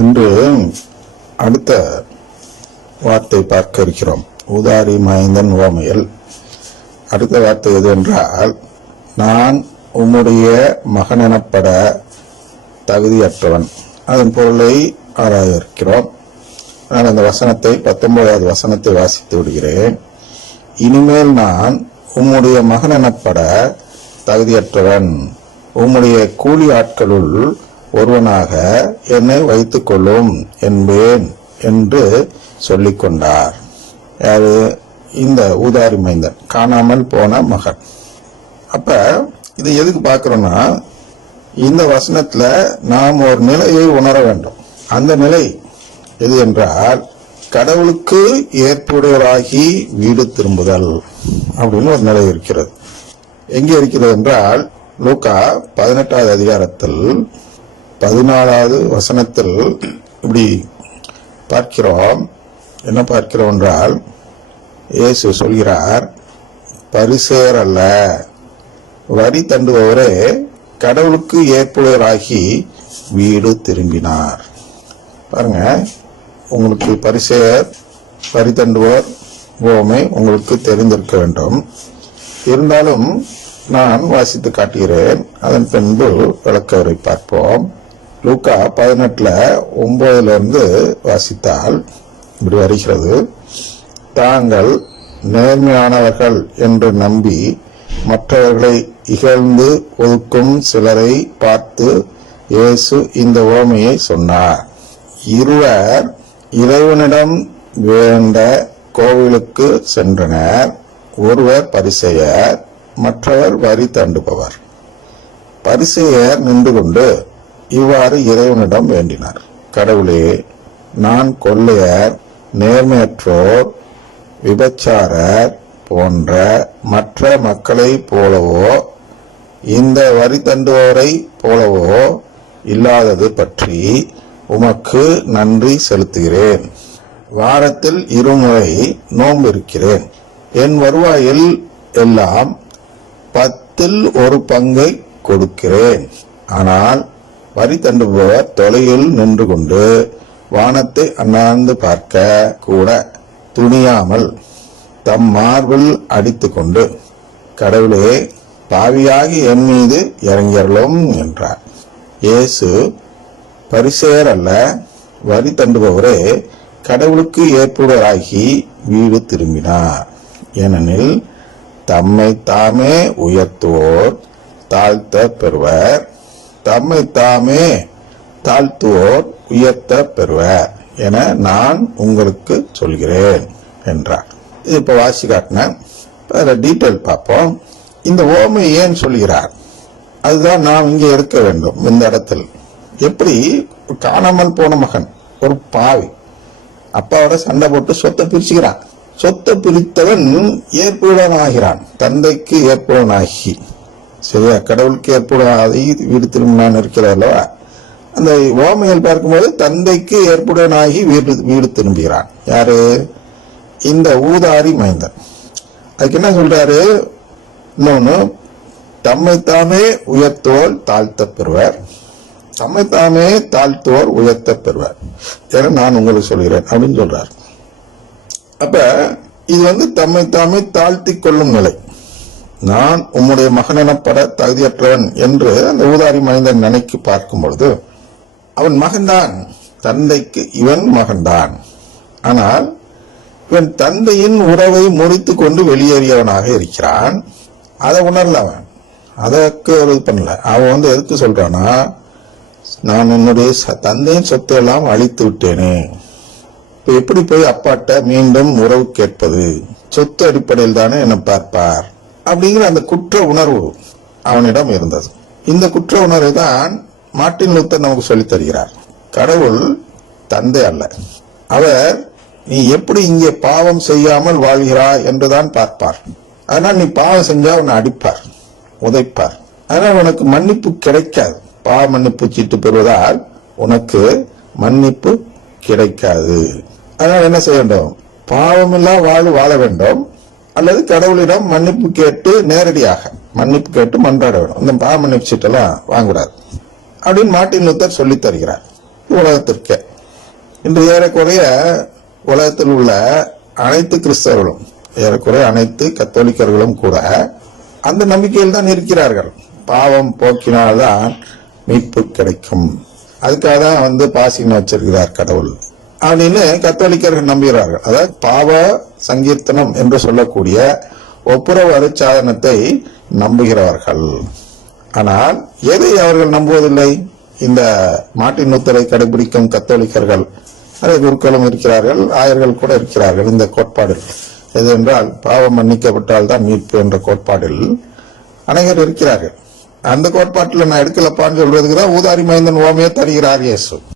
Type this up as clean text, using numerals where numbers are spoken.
இன்று அடுத்த வார்த்தை பார்க்க இருக்கிறோம். ஊதாரி மைந்தன் உவமையில் அடுத்த வார்த்தை எது என்றால், நான் உம்முடைய மகன் எனப்பட தகுதியற்றவன். அதன் பொருளை ஆராய இருக்கிறோம். நான் அந்த வசனத்தை 19வது வசனத்தை வாசித்து விடுகிறேன். இனிமேல் நான் உம்முடைய மகன் எனப்பட தகுதியற்றவன், உம்முடைய கூலி ஆட்களுள் ஒருவனாக என்னை வைத்துக் கொள்ளும் என்பேன் என்று சொல்லிக் கொண்டார். யாரு? இந்த ஊதாரி மைந்தன், காணாமல் போன மகன். அப்ப இது எதுக்கு பார்க்கிறோம்னா, இந்த வசனத்துல நாம் ஒரு நிலையை உணர வேண்டும். அந்த நிலை எது என்றால், கடவுளுக்கு ஏற்புடையவராகி வீடு திரும்புதல் அப்படின்னு ஒரு நிலை இருக்கிறது. எங்கே இருக்கிறது என்றால், லூக்கா 18வது அதிகாரத்தில் 14வது வசனத்தில் இப்படி பார்க்கிறோம். என்ன பார்க்கிறோம் என்றால், இயேசு சொல்கிறார், பரிசேயர் அல்ல, வரி தண்டுபவரே கடவுளுக்கு ஏற்புடையவராகி வீடு திரும்பினார். பாருங்க, உங்களுக்கு பரிசேயர், வரி தண்டுவோர் உவமை உங்களுக்கு தெரிந்திருக்க வேண்டும். இருந்தாலும் நான் வாசித்து காட்டுகிறேன். அதன் பின்பு விளக்கவரை பார்ப்போம். லூக்கா 18:9 வாசித்தால் இப்படி வருகிறது. தாங்கள் நேர்மையானவர்கள் என்று நம்பி மற்றவர்களை இகழ்ந்து ஒதுக்கும் சிலரை பார்த்து இயேசு இந்த உவமையை சொன்னார். இருவர் இறைவனிடம் வேண்ட கோவிலுக்கு சென்றனர். ஒருவர் பரிசேயர், மற்றவர் வரி தண்டுபவர். பரிசேயர் நின்று கொண்டு இவ்வாறு இறைவனிடம் வேண்டினார். கடவுளே, நான் கொள்ளையர், நேர்மையற்றோர், விபச்சாரர் போன்ற மற்ற மக்களை போலவோ இந்த வரி தண்டுவோரை போலவோ இல்லாதது பற்றி உமக்கு நன்றி செலுத்துகிறேன். வாரத்தில் 2 முறை நோன்பு இருக்கிறேன். என் வருவாயில் எல்லாம் 10ல் 1 பங்கை கொடுக்கிறேன். ஆனால் வரி தண்டுபவர் தொலையில் நின்று கொண்டு வானத்தை அண்ணாந்து பார்க்க கூட துணியாமல் தம் மார்பில் அடித்து கொண்டு, கடவுளே, பாவியாகி என் மீது இறங்கியறலும் என்றார். இயேசு, பரிசேயர் அல்ல, வரி தண்டுபவரே கடவுளுக்கு ஏற்புடையவராகி வீடு திரும்பினார். ஏனெனில் தம்மை தாமே உயர்த்துவோர் தாழ்த்த பெறுவர், தம்மை தாமே தாழ்த்துவோர் உயர்த்த பெறுவர் என நான் உங்களுக்கு சொல்கிறேன் என்றார். இது இப்ப வாசி காட்டினேன். டீட்டெயில் பார்ப்போம். இந்த ஓமை ஏன் சொல்கிறார், அதுதான் நாம் இங்கே எடுக்க வேண்டும். இந்த இடத்தில் எப்படி காணாமல் போன மகன், ஒரு பாவி, அப்பாவோட சண்டை போட்டு சொத்தை பிரிச்சுக்கிறான். சொத்தை பிரித்தவன் ஏற்புடன் ஆகிறான், தந்தைக்கு ஏற்புடன் ஆகி. சரியா? கடவுளுக்கு ஏற்புடாதி வீடு திரும்பினான் இருக்கிறார் அல்லவா? அந்த ஓமையில் பார்க்கும்போது தந்தைக்கு ஏற்புடனாகி வீடு திரும்புகிறான். யாரு? இந்த ஊதாரி மைந்தன். அதுக்கு என்ன சொல்றாரு? இன்னொன்னு, தம்மைத்தாமே உயர்த்தோர் தாழ்த்த பெறுவர், தம்மைத்தாமே தாழ்த்துவோர் உயர்த்த பெறுவர் என நான் உங்களுக்கு சொல்கிறேன் அப்படின்னு சொல்றார். அப்ப இது தம்மைத்தாமே தாழ்த்தி கொள்ளும் நிலை. நான் உம்முடைய மகன் எனப்பட தகுதியற்றவன் என்று அந்த ஊதாரி மைந்தன் நினைக்கு பார்க்கும் பொழுது, அவன் மகன்தான், தந்தைக்கு இவன் மகன்தான். ஆனால் இவன் தந்தையின் உறவை முறித்து கொண்டு வெளியேறியவனாக இருக்கிறான். அதை உணரல. அவன் அதற்கு இது பண்ணல. அவன் எதுக்கு சொல்றானா, நான் என்னுடைய தந்தையின் சொத்தை எல்லாம் அழித்து விட்டேனே, இப்ப எப்படி போய் அப்பாட்ட மீண்டும் உறவு கேட்பது? சொத்து அடிப்படையில் தானே என்ன பார்ப்பார் அப்படிங்கிற அந்த குற்ற உணர்வு அவனிடம் இருந்தது. இந்த குற்ற உணர்வை தான் மார்ட்டின் லூத்தர் நமக்கு சொல்லித் தருகிறார். கடவுள் தந்தை அல்ல, அவர் நீ எப்படி இங்கே பாவம் செய்யாமல் வாழ்கிறாய் என்றுதான் பார்ப்பார். அதனால் நீ பாவம் செஞ்சா உன்னை அடிப்பார், உதைப்பார். அதனால் உனக்கு மன்னிப்பு கிடைக்காது. பாவ மன்னிப்பு சீட்டு பெறுவதால் உனக்கு மன்னிப்பு கிடைக்காது. அதனால் என்ன செய்ய வேண்டும்? பாவமில்லா வாழ வேண்டும், அல்லது கடவுளிடம் மன்னிப்பு கேட்டு நேரடியாக மன்னிப்பு கேட்டு மன்றாட வேண்டும். இந்த பாவ மன்னிப்பு சீட்டெல்லாம் வாங்கக்கூடாது அப்படின்னு மார்ட்டின் லூத்தர் சொல்லித் தருகிறார். உலகத்திற்கே. இன்று ஏறக்குறைய உலகத்தில் உள்ள அனைத்து கிறிஸ்தவர்களும், ஏறக்குறைய அனைத்து கத்தோலிக்கர்களும் கூட அந்த நம்பிக்கையில் தான் இருக்கிறார்கள். பாவம் போக்கினால்தான் மீட்பு கிடைக்கும், அதுக்காக தான் பாசின்னு வச்சிருக்கிறார் கடவுள் அப்படின்னு கத்தோலிக்கர்கள் நம்புகிறார்கள். அதாவது பாவ சங்கீர்த்தனம் என்று சொல்லக்கூடிய ஒப்புரவு அருட்சாதனத்தை நம்புகிறவர்கள். ஆனால் எதை அவர்கள் நம்புவதில்லை? இந்த மார்ட்டின் லூத்தரை கடைபிடிக்கும் கத்தோலிக்கர்கள், அதே குருக்களும் இருக்கிறார்கள், ஆயர்கள் கூட இருக்கிறார்கள். இந்த கோட்பாடில் எது என்றால் பாவம் மன்னிக்கப்பட்டால் தான் மீட்பு என்ற கோட்பாடில் அனைவரும் இருக்கிறார்கள். அந்த கோட்பாட்டில் நான் எடுக்கலப்பான்னு சொல்றதுக்கு தான் ஊதாரி மைந்தன் ஓமையை தருகிறார் இயேசு.